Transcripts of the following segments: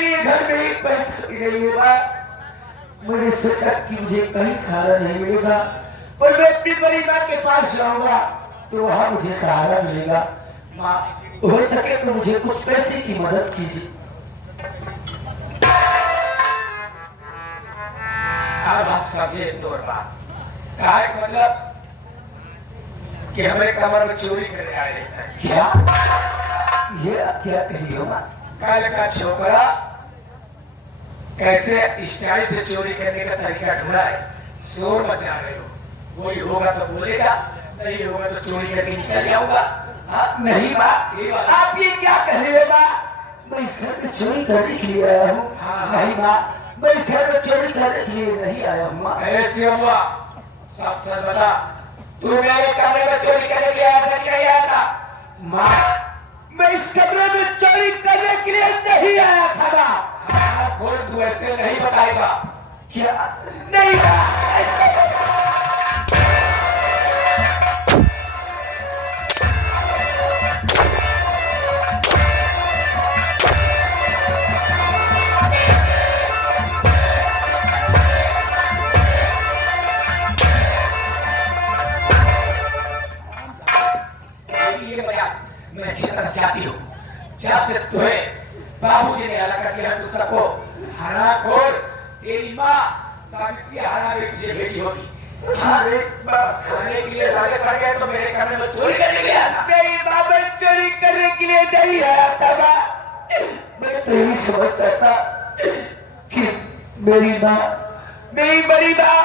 लिए घर में एक पैसा भी नहीं होगा। मैंने सोचा कि मुझे कहीं सहारा नहीं मिलेगा, पर मैं अपनी बड़ी माँ के पास जाऊंगा तो वहां मुझे सहारा मिलेगा। माँ, हो सके तो मुझे कुछ पैसे की मदद कीजिए। अब हम समझे तोर बात। काय मतलब कि हमें कमर में चोरी करने आए थे। क्या ये क्या कही हो माँ? कल का छोकरा कैसे स्टाइल से चोरी करने का तरीका ढूंढा है, शोर मचा रहे हो। कोई होगा तो बोलेगा, नहीं होगा तो चोरी करके निकल जाऊंगा। नहीं माँ, आप ये क्या कह रहे हो माँ? मैं इस घर में चोरी करने के लिए आया हूँ। नहीं माँ, मैं इस घर में चोरी करने के लिए नहीं आया हूँ माँ। ऐसे हुआ, सच सच बता, तू मेरे कमरे में चोरी करने के लिए आया था कि नहीं आया था? माँ, मैं इस कमरे में चोरी करने के लिए नहीं आया था माँ। खोल, तू ऐसे नहीं बताएगा। क्या? नहीं माँ। मैं जितना चाहती हूँ, जब से तुम्हें बाबूजी ने अलग कर दिया, तुम सबको हराखोर तेरी माँ सावित्री हरा ने तुझे भेजी होगी। खाने के लिए लाले पड़ गए तो मेरे कमरे में चोरी करने गया था। मेरी माँ, मैं चोरी करने के लिए नहीं आया था माँ। मैं तो यही समझता था कि मेरी माँ, मेरी बड़ी माँ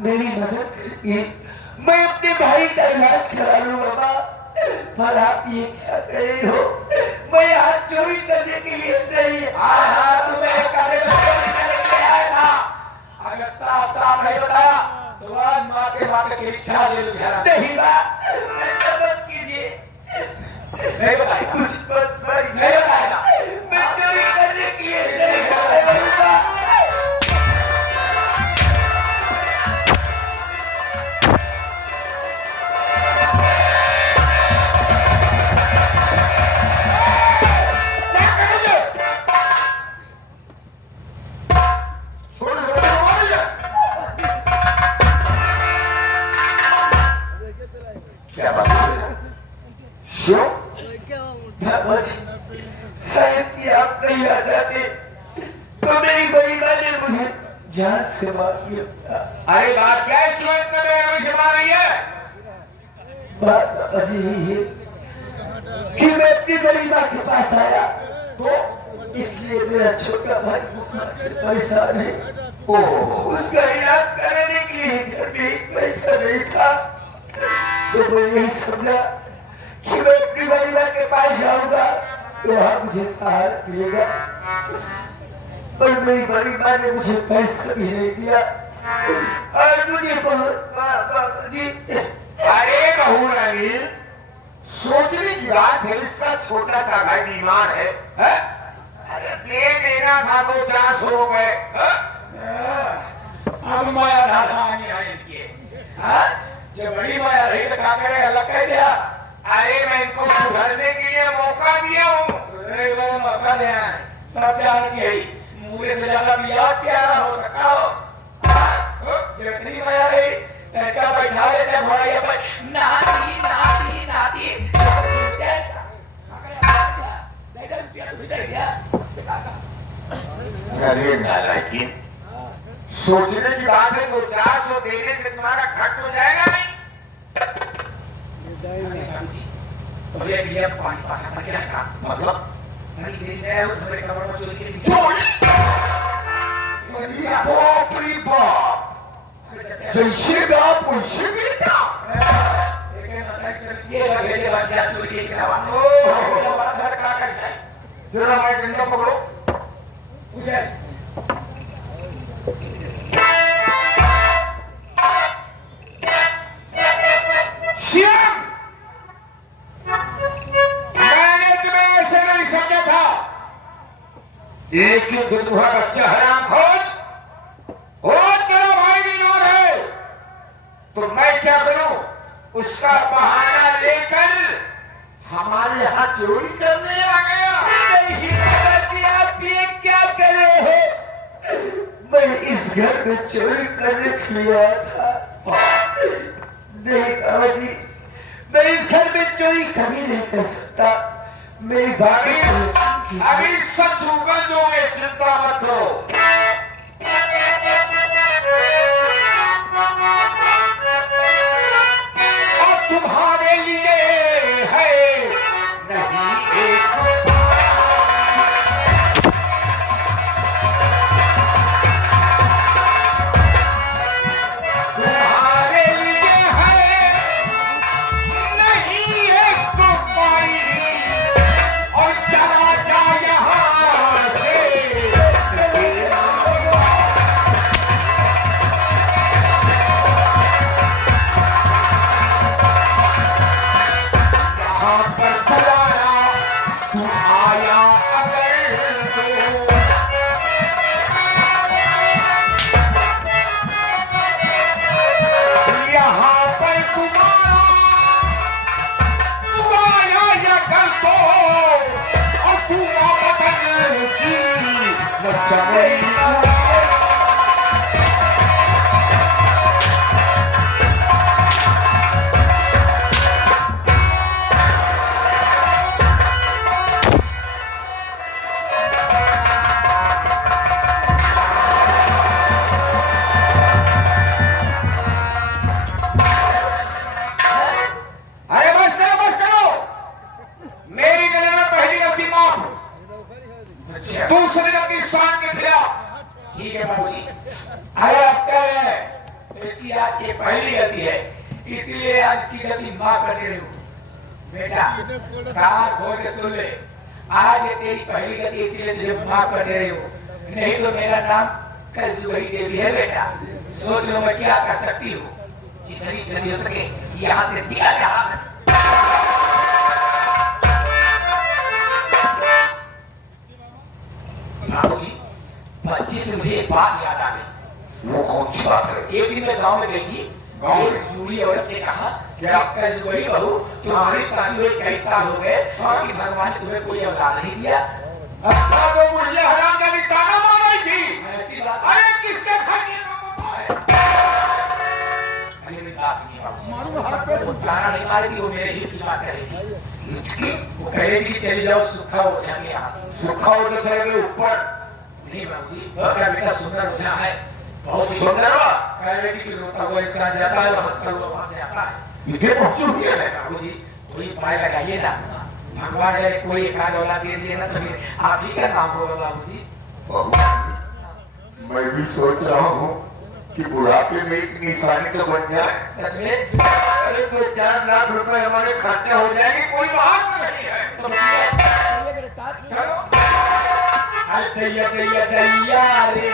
मेरी मदद करेगी, मैं अपने भाई का इलाज करा लूंगा माँ। पर आप ये क्या कर रहे हो? मैं यहाँ चोरी करने के लिए नहीं। तू मेरे कमरे में चोरी करने के लिए आया था। अगर साफ साफ नहीं बताया तो आज माँ के इच्छा ले लूँ। नहीं माँ, ऐसा मत कीजिए। नहीं बताएगा, कुछ मत नहीं बताएगा। मैं चोरी करने के लिए नहीं आया हूँ माँ। शायद कि आप नहीं आ जाते तो मेरी बड़ी माँ ने मुझे जान से मार दिया। अरे बात क्या है, क्यों इतना बेरहमी से मार रही है? बात अजी ही है कि मैं अपनी बड़ी माँ के पास आया तो इसलिए मेरा छोटा भाई बुखार से परेशान है। उसका इलाज कराने के लिए घर में पैसा नहीं था, तो मैं यही समझा कि मैं अपनी बड़ी माँ के पास जाऊंगा तो वहां मुझे सहारा मिलेगा। पर मेरी बड़ी माँ ने मुझे पैसा भी नहीं दिया और मुझे बहुत जी। अरे बहू रंगीन, सोचने की बात है, इसका छोटा सा भाई बीमार है? अरे दे देना था तो 400 रुपए। अब माया दादा आगे आए इनके, जो बड़ी माया रही तो क्या करे, अलग कह दिया। अरे मैं इनको सुधरने के लिए मौका दिया हूँ। सुधरने का मौका दिया है, सब जानती है। मुझे से ज्यादा प्यारा हो सकता हो। जो इतनी माया रही, लड़का बैठा लेते घोड़ा पर, नाती नाती नाती। अरे नालायकीन, सोचने की बात है तो 400 देने से तुम्हारा खर्च हो जाएगा नहीं? पानी पास मतलब चोरी बाप रे बाप, जैसे बाप वैसे बेटा। जरा हमारे डंडा पकड़ो। श्याम, मैंने तुम्हें ऐसे नहीं समझा था। एक ही दुधुआ बच्चा हरामखोर, और तेरा भाई बीमार है तो मैं क्या करूं? उसका बहाना लेकर हमारे यहाँ चोरी करने आ गया। नहीं, आप ये क्या घर में चोरी करने के लिए आया था। नहीं बाबा जी, मैं इस घर में चोरी कभी नहीं कर सकता। मेरी बात अभी सच उगल दोगे, चिंता मत करो। और तुम्हारे लिए है नहीं एक ठीक है बाबूजी। अरे अब कह रहे हैं तो इसकी आज ये पहली गलती है, इसलिए आज की गलती माफ कर दे रही हूँ। बेटा कान खोल के सुन ले, आज ये तेरी पहली गलती इसलिए तुझे माफ कर दे रही हूँ, नहीं तो मेरा नाम कल जुगही देवी है। बेटा सोच लो मैं क्या कर सकती हूँ, जितनी जल्दी हो सके यहाँ से निकल जा। बाबूजी बच्ची से मुझे एक बात याद आ गई। वो कौन सी बात है? एक दिन मैं गांव में गई थी, गांव में बूढ़ी औरत ने कहा कि आप कल वही बहू तुम्हारी शादी हुए कई साल हो गए कि भगवान ने तुम्हें कोई औलाद नहीं दिया। अच्छा तो मुझे हराम का ताना मार रही थी। ऐसी बात अरे किसके घर की वो ताना नहीं मारेगी, वो मेरे हित की बात करेगी। वो कहेगी चली जाओ सूखा हो जाएंगे यहाँ। सूखा हो तो चलेंगे ऊपर। नहीं बाबूजी, क्या बेटा सुंदर हो जाए है, बहुत ही सुंदर हुआ। कह रहे कि रोता हुआ इंसान जाता है और हंसता हुआ वहां से आता है। इधर पहुंची हुई है बाबूजी कोई उपाय लगाइए ना, भगवान ने कोई एक आध औलाद दे दिए ना तो फिर आप ही का नाम होगा बाबूजी। मैं भी सोच रहा हूँ कि बुढ़ापे में एक निशानी तो बन जाए। सच में? अरे 2-4 लाख रुपए हमारे खर्चे हो जाएंगे, कोई बात नहीं है। तो चलिए मेरे साथ चलो। दैया दैया दैया रे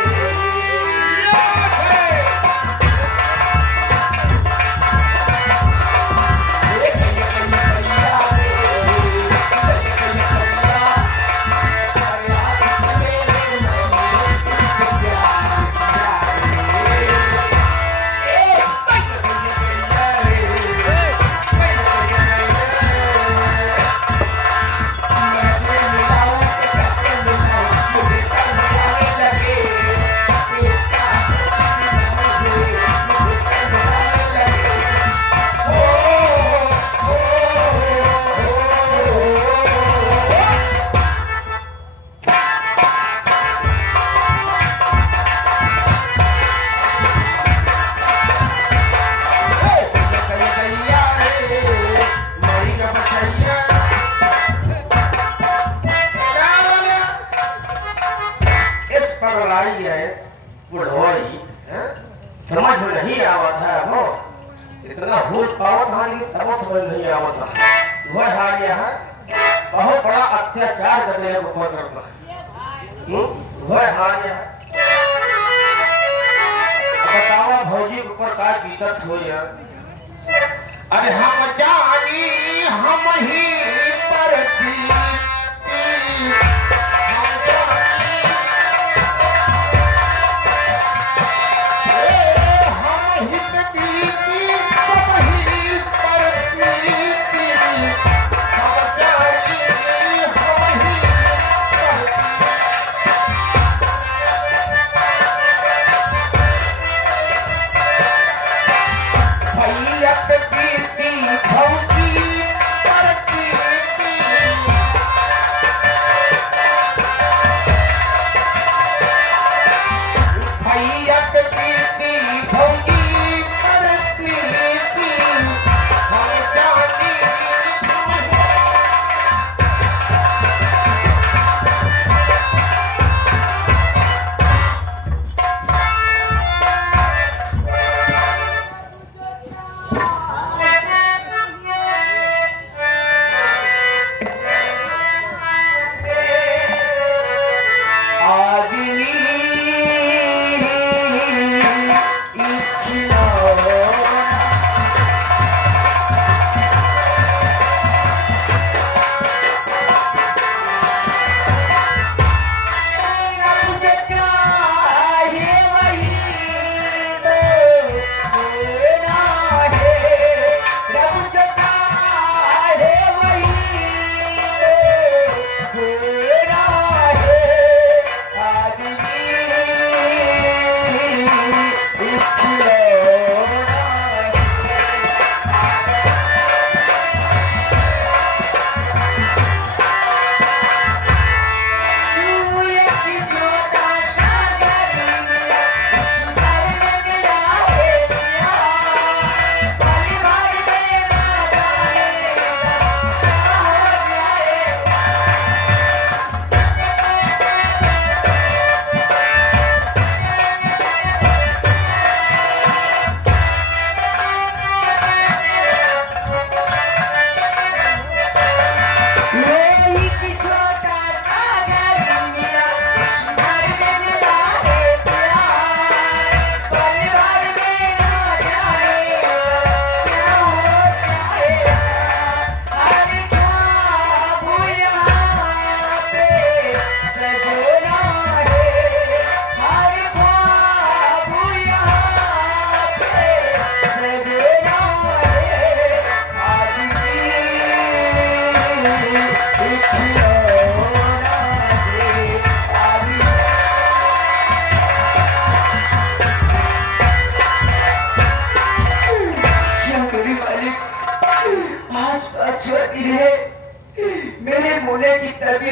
समझ में नहीं आवत है, वो इतना होश पावत है लेकिन तब समझ नहीं आवत है। वह हाल यहाँ बहुत बड़ा अत्याचार करने को ऊपर करता है। वह हाल यहाँ बतावा भौजी के ऊपर का बीतत हो यार। अरे हम जानी हम ही पर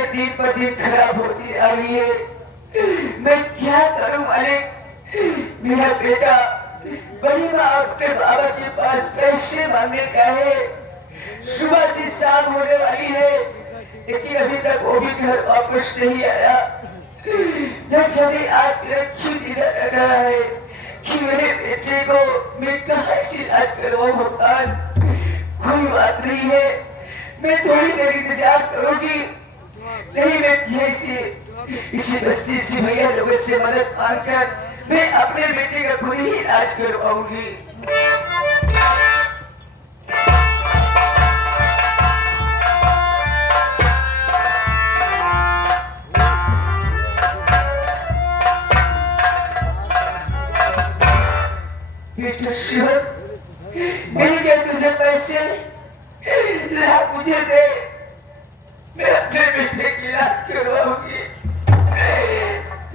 तबीयत दिन पर दिन खराब होती आ रही है। मैं क्या करूं मालिक? मेरा बेटा बड़ी माँ अपने बाबा के पास पैसे मांगने का है। सुबह से शाम होने वाली है, लेकिन अभी तक वो भी घर वापस नहीं आया। न आज रखी इधर लग रहा है कि मेरे बेटे को मैं कहाँ से इलाज करवाऊं भगवान। कोई बात नहीं है, मैं थोड़ी देर इंतजार करूंगी। नहीं मैं इसी बस्ती से भैया लोगों से मदद मांगकर मैं अपने बेटे का खुद ही इलाज करवाऊंगी। बेटा शिव, मिल गए तुझे पैसे, ला मुझे दे, मैं अपने बेटे की इलाज करवाऊंगी।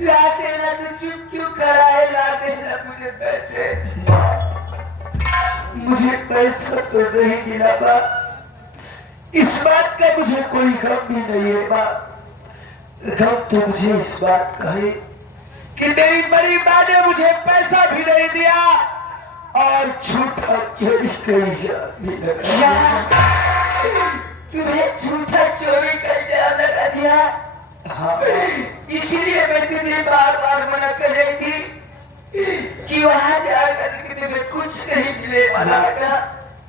ला देना, तो चुप क्यों खड़ा है? ला देना मुझे पैसे। मुझे पैसा तो नहीं मिला बा, इस बात का मुझे कोई गम भी नहीं है बा। गम तो मुझे इस बात का है कि मेरी बड़ी माँ ने मुझे पैसा भी नहीं दिया और झूठा चोरी कई भी लगा। तुम्हें झूठा चोरी का इल्जाम लगा दिया? हाँ, इसीलिए मैं तुझे बार बार मना कर रही थी कि वहां जाकर तुम्हें कुछ नहीं मिले वाला था।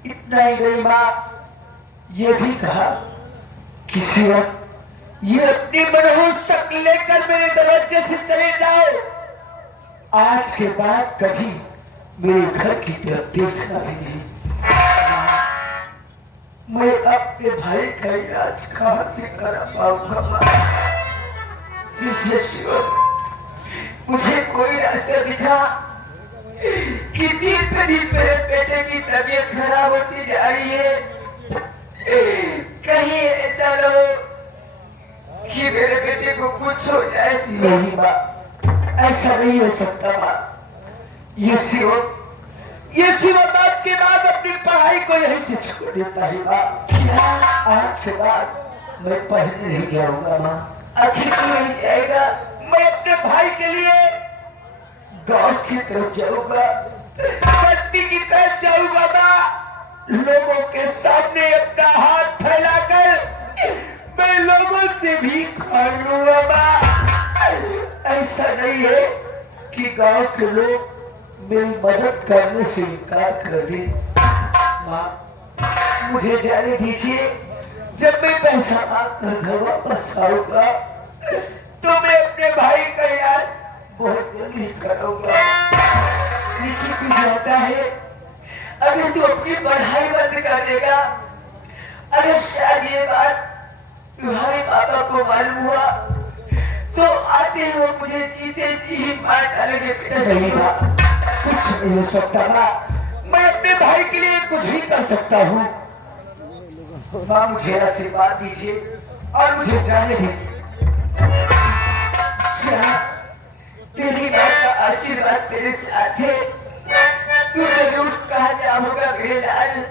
इतना ही नहीं माँ, ये भी कहा किसी वक्त ये अपनी मनहूस शक्ल लेकर मेरे दरवाजे से चले जाओ। आज के बाद कभी मेरे घर की तरफ देखना भी नहीं। मैं अपने भाई का इलाज कहाँ से करा पाऊंगा? मुझे कोई रास्ता दिखा कि दिन पे दिन मेरे बेटे की तबीयत खराब होती जा रही है। कहीं ऐसा न हो कि मेरे बेटे को कुछ हो जाए। नहीं माँ, ऐसा नहीं हो सकता माँ। ये सिवा बात के बाद अपनी पढ़ाई को यहीं से छोड़ देता है माँ। आज के बाद मैं पढ़ने नहीं जाऊंगा माँ। आखिर क्यों नहीं जाएगा? मैं अपने भाई के लिए गांव की तरफ जाऊंगा, बस्ती की तरफ जाऊंगा माँ। लोगों के सामने अपना हाथ फैलाकर मैं लोगों से भी मांग लूंगा माँ। ऐसा नहीं है कि गांव के लोग मेरी मदद करने से इनकार कर दे। माँ मुझे जाने दीजिए, जब मैं पैसा मांगकर घर वापस आऊंगा तो मैं अपने भाई का इलाज बहुत जल्दी कराऊंगा। लेकिन तू जानता है, अगर तू अपनी पढ़ाई बंद कर देगा, अगर शायद ये बात तुम्हारे पापा को मालूम हुआ तो आते हो मुझे जीते जी ही मार डालेंगे। बेटा कुछ नहीं हो सकता माँ, मैं अपने भाई के लिए कुछ भी कर सकता हूँ। माँ मुझे आशीर्वाद दीजिए और मुझे जाने दीजिए। तेरी माँ का आशीर्वाद तेरे साथ है, तू जरूर कामयाब होगा मेरे लाल।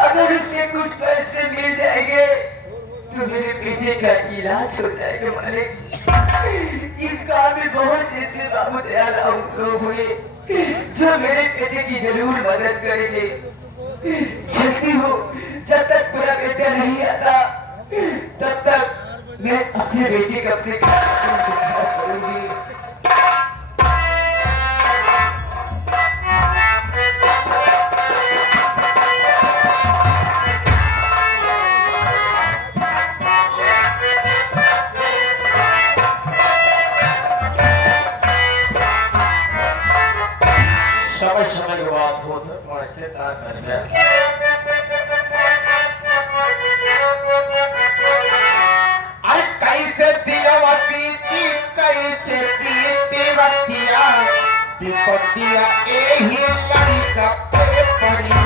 अगर इससे कुछ पैसे मिल जाएंगे तो मेरे बेटे का इलाज हो जाएगा मालिक। इस काम में बहुत से ऐसे बाबू दयाल लोग हुए जो मेरे बेटे की जरूर मदद करेंगे। जल्दी हो, जब तक मेरा बेटा नहीं आता तब तक मैं अपने बेटे का अपने इंतजार करूंगी। समय के बाद हो और अच्छे तरह कर गया। अरे कैसे दिनवा पीती कैसे पीती रतिया विपत्तिया एही लड़का पे पड़ी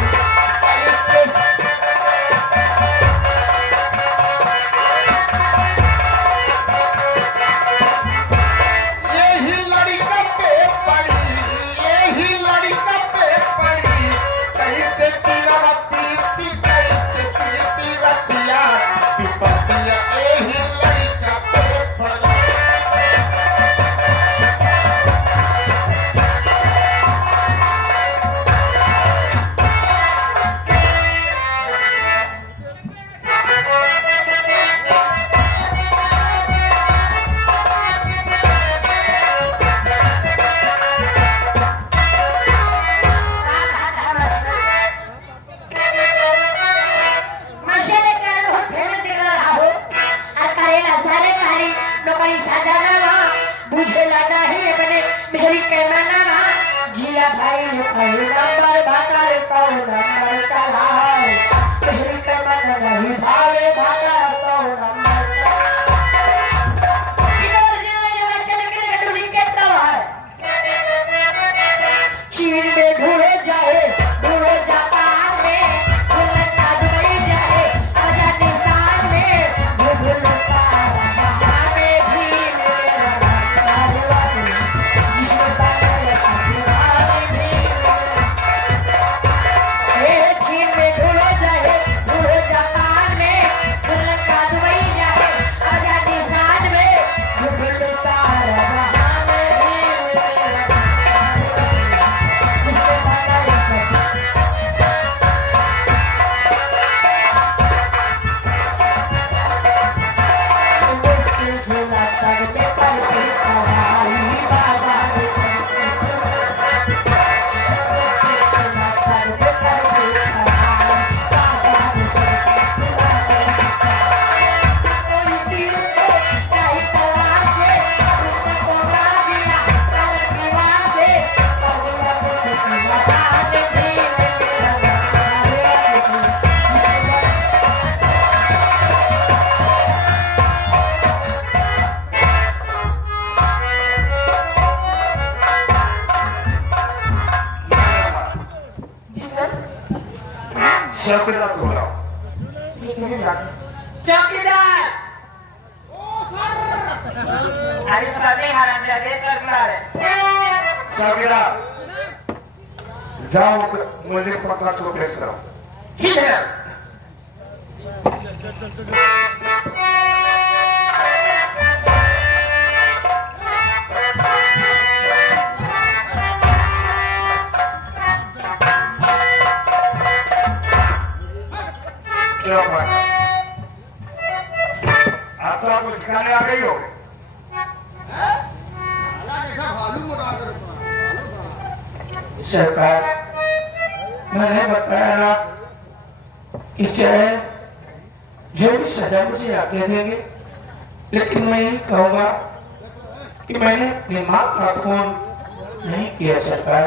चौकीदार को बुलाओ। चौकीदार अरे सर नहीं हरामजादे सर बुला रहे। चौकीदार जाओ मुझे प्रकाश को पेश करो। ठीक है। क्या प्रकाश आप तो आपको ठिकाने आ गई हो। सरकार मैंने बताया ना कि चाहे जो भी सजा मुझे आप दे देंगे, लेकिन मैं ये कहूँगा कि मैंने अपने माँ का खून नहीं किया सरकार।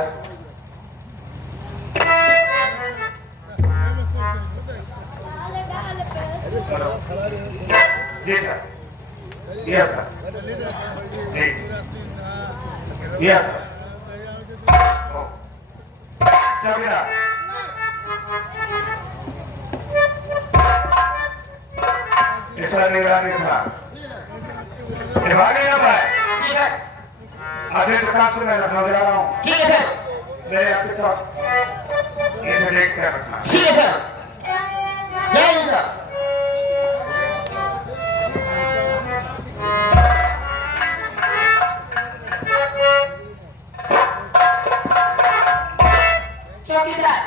जी सर, यस सर, जी, यस सर। चौकीदार इस पर निगरानी रखना, निभाने ना पाए। ठीक है। आधे दुकान से मैं लखनऊ जा रहा हूँ। ठीक है सर। मेरे आपके साथ इसे देख कर रखना। ठीक है सर। जय हिंद। चौकीदार,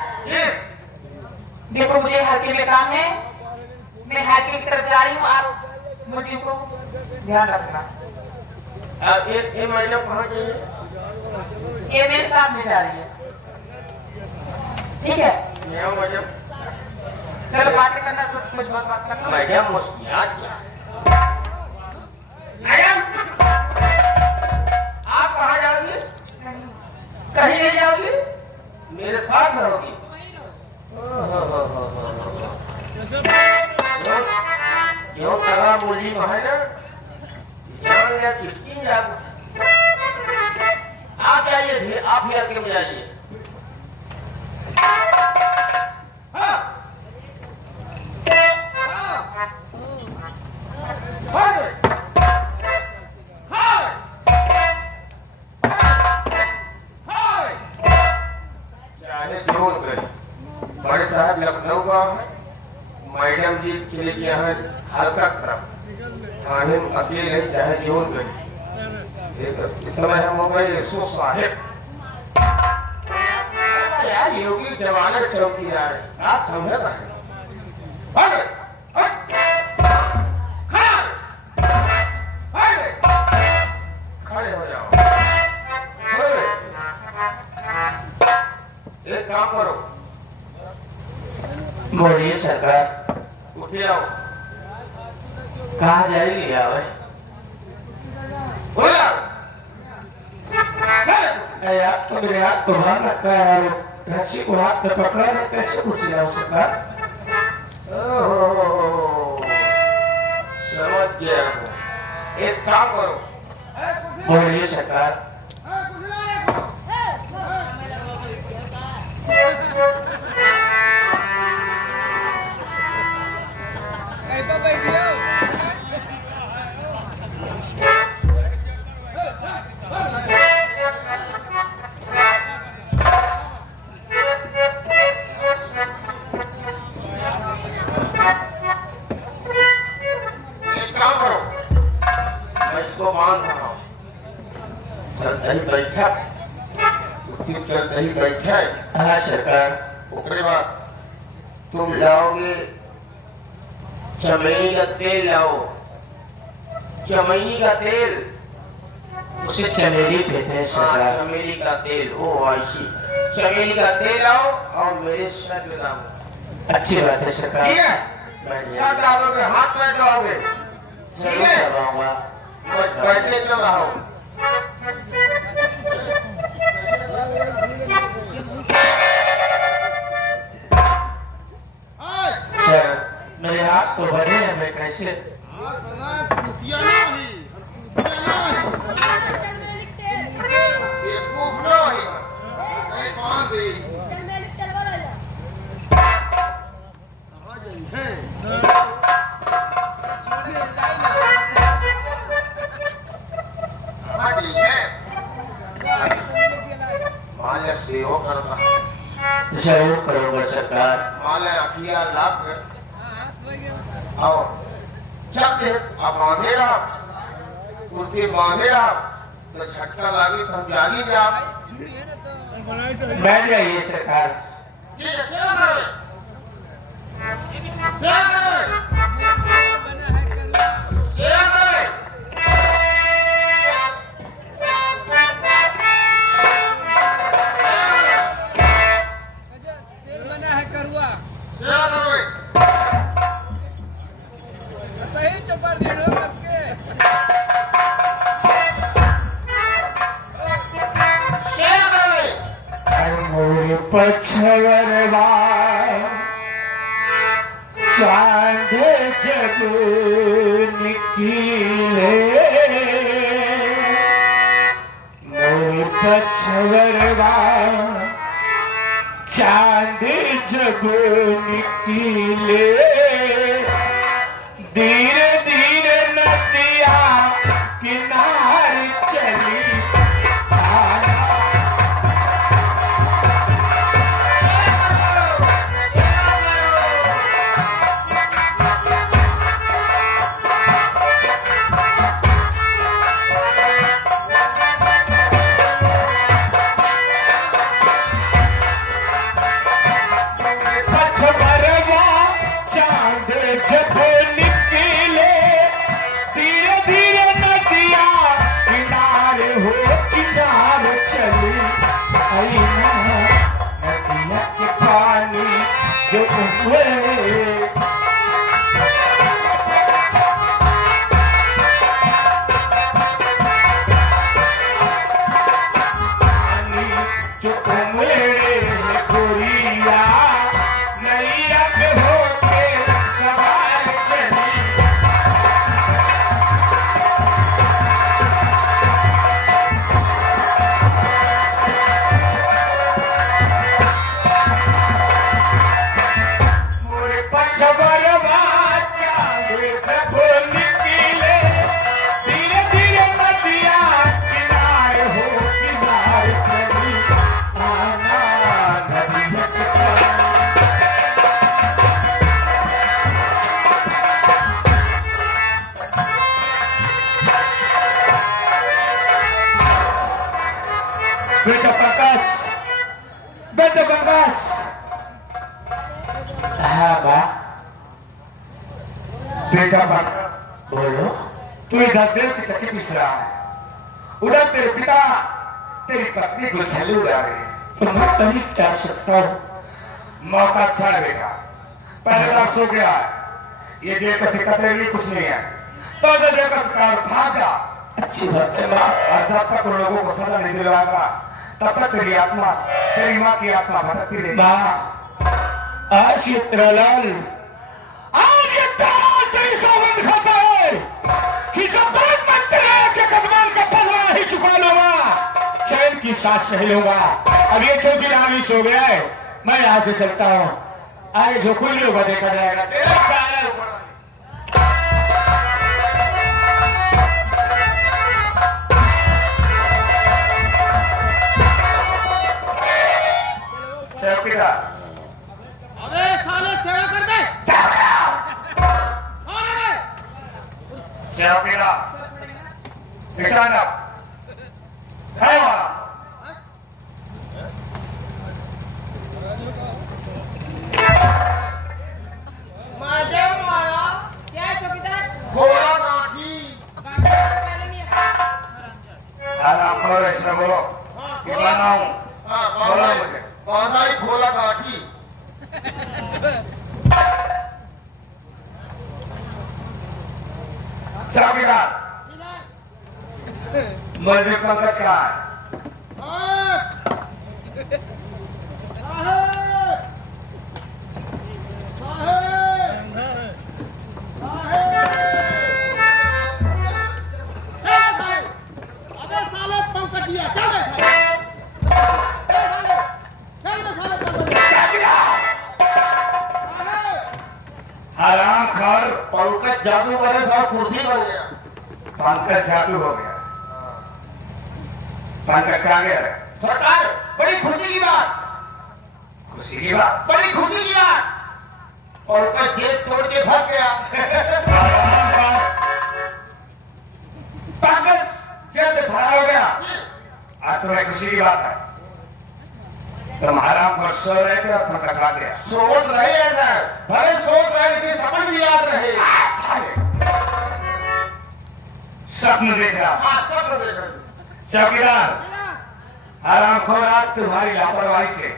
देखो मुझे हल्के में काम है, मैं हल्के की तरफ जा रही हूँ, आप मुझे को ध्यान रखना। ये मैडम कहाँ गई है? ये मेरे साथ में जा रही है, ठीक है? यहाँ मैडम, चलो बातें करना तो मुझ बात करना। मैडम मुस्कुरात क्या? मैडम, आप कहाँ जाओगी? कहीं नहीं जाओगी? मेरे साथ रहोगी। क्यों तगा बोली महाना? जान या किसकी जान? आप जाइए, आप ही आगे में जाइए। हाँ। बड़े साहब लखनऊ का है, मैडम जी के लिए यहाँ हल्का तरफ थाने में अकेले चाहे जोन गई। इस समय हम हो गए यशो साहेब यार, योगी जवान चौकीदार आप समझ रहे हैं? खड़े हो जाओ। एक काम करो, बोलिए सरकार। उठे आओ। कहाँ जाएगी आवे? हो जाओ। अरे आप तो मेरे हाथ को बांध रखा है और रस्सी को हाथ में पकड़ा है, कैसे पूछ रहा हूँ सरकार? समझ गया। एक काम करो, बोलिए सरकार। बैठा उसी चलते ही बैठा है। हाँ सरकार। उसके बाद तुम लाओगे चमेली का तेल, लाओ चमेली का तेल। उसे चमेली कहते हैं सरकार। चमेली का तेल, ओ ऐसी चमेली का तेल लाओ और मेरे सर में लाओ। अच्छी बात है सरकार। ठीक है, सर डालोगे, हाथ में डालोगे। जरूर करवाऊंगा। बैठे तो रहो। सर मेरे हाथ तो भरे हैं, मैं कैसे? जरूर करूंगा सरकार। माले अखिया लाख और चलते अब बांधेगा, उसे बांधेगा तो झटका लागे तो जागी जा। बैठ जाइए सरकार। ठीक है, सेवा करो, सेवा करो, सेवा करो। पछवरवा चांद जब निकले, मोर पछवरवा चांद जब निकले, धीरे धीरे नदिया किनारे चली किनार चली आई नदिया के पानी जो उमड़े जो उमड़े गोरिया नैया पे होके सवार चली मोरे पछवरवा चांद जब निकले धीरे धीरे नदिया किनार हो किनार चली आना नदिया के पानी बेटा प्रकाश हाँ बा बेटा प्रकाश बोलो तू इधर देव की चक्की पीस रहा है उधर तेरे पिता तेरी पत्नी को छले उड़ा रहे हैं मैं कहीं क्या सकता हूँ मौका अच्छा है बेटा पहले बार सो गया है ये जेकर से कतरे कुछ नहीं है तो जो जेकर कार भाग जा अच्छी बात है माँ और जब तक उन लोगों को सजा नहीं दिलवाएगा तब तक तेरी आत्मा तेरी माँ की आत्मा भटकती रहेगी माँ आज ये त्रलाल आज ये त्रलाल तेरी सौगंध खाता है कि जब तक मैं तेरे के कदमान का बदला नहीं चुका लूंगा चैन की सांस नहीं लूंगा अब ये चौकीदार भी सो गया है मैं यहाँ से चलता हूँ आगे जो कुछ होगा देखा जाएगा तेरा सारा ऊपर चौकीदार अबे साले सेवा कर दे कौन है बे? चौकीदार बेचारा खड़े हो मैडम आया क्या है चौकीदार? घोड़ा गाठी पहले नहीं है। आराम करो इसमें बोलो कि बनाऊं बोलो मुझे बांधा ही घोड़ा गाठी चौकीदार मुझे पंकज का है अबे साले पंकजिया चल आराम कर पंकज जादू करे साहब कुर्सी बन गया पंकज जादू हो गया पंकज कहाँ गया सरकार बड़ी खुशी की बात खुशी की बात बड़ी खुशी की बात पंकज जेल तोड़ के भाग गया आराम कर पंकज जेल से फरार हो गया आज तुम्हें खुशी की बात है तुम आराम कर सो रहे थे और पंकज आ गया सोच रहे हैं सर भले सोच रहे थे समझ भी याद रहे स्वप्न देख रहा हाँ सब देख रहे चौकीदार आराम खोर आज तुम्हारी लापरवाही से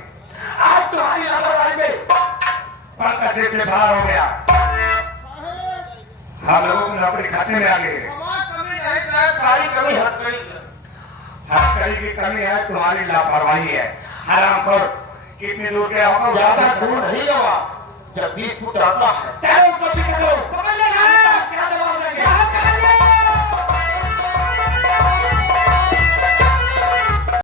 आज तुम्हारी लापरवाही में पंकज जेल से फरार हो गया हम लोगों की नौकरी खाते में आ गए कमी नहीं सर सारी कमी हथकड़ी हथकड़ी की कमी है तुम्हारी लापरवाही है हराम खोर कितनी दूर गया होगा ज्यादा दूर नहीं लगा जब 20 फुट आता है तेरे को